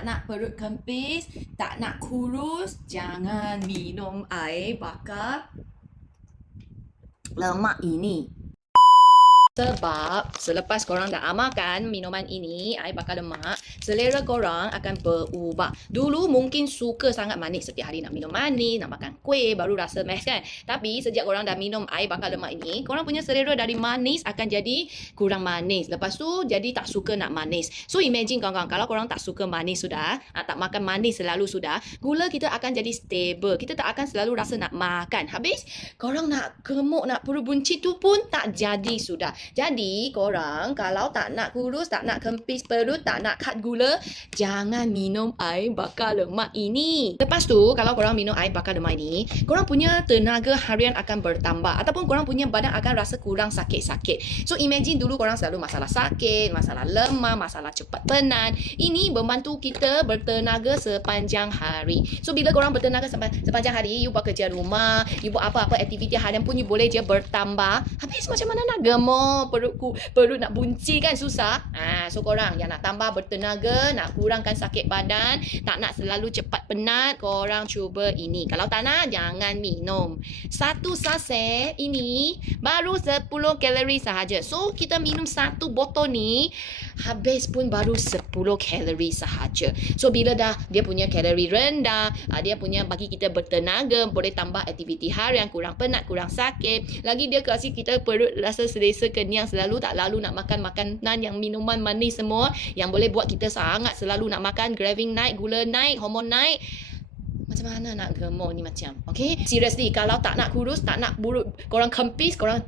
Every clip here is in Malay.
tak nak perut kempis, tak nak kurus, jangan minum air bakar lemak ini. Sebab selepas korang dah amalkan minuman ini, air bakar lemak, selera korang akan berubah. Dulu mungkin suka sangat manis. Setiap hari nak minum manis, nak makan kuih, baru rasa meh kan. Tapi sejak korang dah minum air bakar lemak ini, korang punya selera dari manis akan jadi kurang manis. Lepas tu jadi tak suka nak manis. So imagine kawan-kawan, kalau korang tak suka manis sudah, ah, tak makan manis selalu sudah, gula kita akan jadi stable. Kita tak akan selalu rasa nak makan. Habis, korang nak gemuk, nak perut buncit tu pun tak jadi sudah. Jadi korang kalau tak nak kurus, tak nak kempis perut, tak nak kat gula, jangan minum air bakar lemak ini. Lepas tu kalau korang minum air bakar lemak ini, korang punya tenaga harian akan bertambah ataupun korang punya badan akan rasa kurang sakit-sakit. So imagine dulu korang selalu masalah sakit, masalah lemah, masalah cepat penat. Ini membantu kita bertenaga sepanjang hari. So bila korang bertenaga sepanjang hari, you buat kerja rumah, you buat apa-apa aktiviti harian pun you boleh je bertambah. Habis macam mana nak gemuk? Perutku perut nak bunci kan susah. Ha, so korang yang nak tambah bertenaga, nak kurangkan sakit badan, tak nak selalu cepat penat, korang cuba ini. Kalau tak nak, jangan minum. Satu sase ini baru 10 kalori sahaja. So kita minum satu botol ni, habis pun baru 10 kalori sahaja. So bila dah dia punya kalori rendah, ah, dia punya bagi kita bertenaga, boleh tambah aktiviti harian, kurang penat, kurang sakit. Lagi dia kasih kita perut rasa selesa kenyang selalu tak lalu nak makan makanan yang minuman manis semua yang boleh buat kita sangat selalu nak makan craving naik, gula naik, hormon naik. Macam mana nak gemuk ni macam? Okay? Seriously, kalau tak nak kurus, tak nak buruk, korang kempis, korang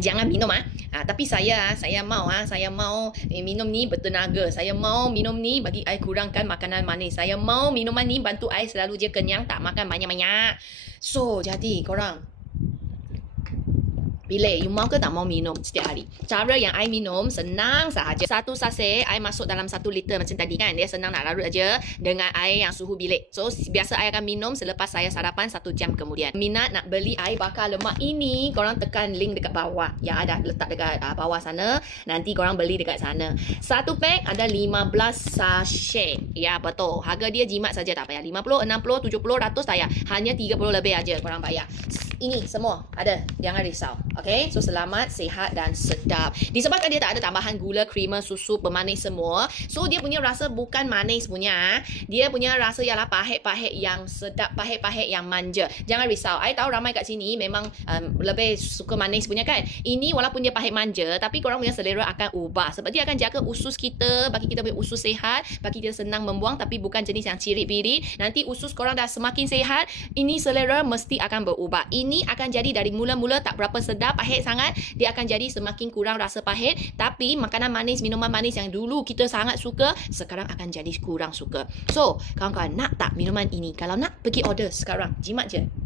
jangan minum ah. Ha, tapi saya saya mau ah, saya mau eh, minum ni bertenaga. Saya mau minum ni bagi ai kurangkan makanan manis. Saya mau minuman ni bantu ai selalu je kenyang, tak makan banyak-banyak. So, jadi korang Pilih, you mau ke tak mau minum setiap hari? Cara yang I minum senang sahaja. Satu sase, I masuk dalam satu liter macam tadi kan. Dia senang nak larut aja dengan air yang suhu bilik. So, biasa I akan minum selepas saya sarapan satu jam kemudian. Minat nak beli air bakar lemak ini, korang tekan link dekat bawah. Yang ada letak dekat uh, bawah sana. Nanti korang beli dekat sana. Satu pack ada 15 sachet. Ya, betul. Harga dia jimat saja tak payah. 50, 60, 70, 100 tak payah. Hanya 30 lebih aja korang bayar. Ini semua ada. Jangan risau. Okay, so selamat, sehat dan sedap. Disebabkan dia tak ada tambahan gula, creamer, susu, pemanis semua. So dia punya rasa bukan manis punya. Dia punya rasa ialah pahit-pahit yang sedap, pahit-pahit yang manja. Jangan risau. I tahu ramai kat sini memang um, lebih suka manis punya kan. Ini walaupun dia pahit manja, tapi korang punya selera akan ubah. Sebab dia akan jaga usus kita, bagi kita punya usus sehat, bagi kita senang membuang tapi bukan jenis yang cirit-birit. Nanti usus korang dah semakin sehat, ini selera mesti akan berubah. Ini akan jadi dari mula-mula tak berapa sedap dah pahit sangat, dia akan jadi semakin kurang rasa pahit. Tapi makanan manis, minuman manis yang dulu kita sangat suka, sekarang akan jadi kurang suka. So, kawan-kawan nak tak minuman ini? Kalau nak, pergi order sekarang. Jimat je.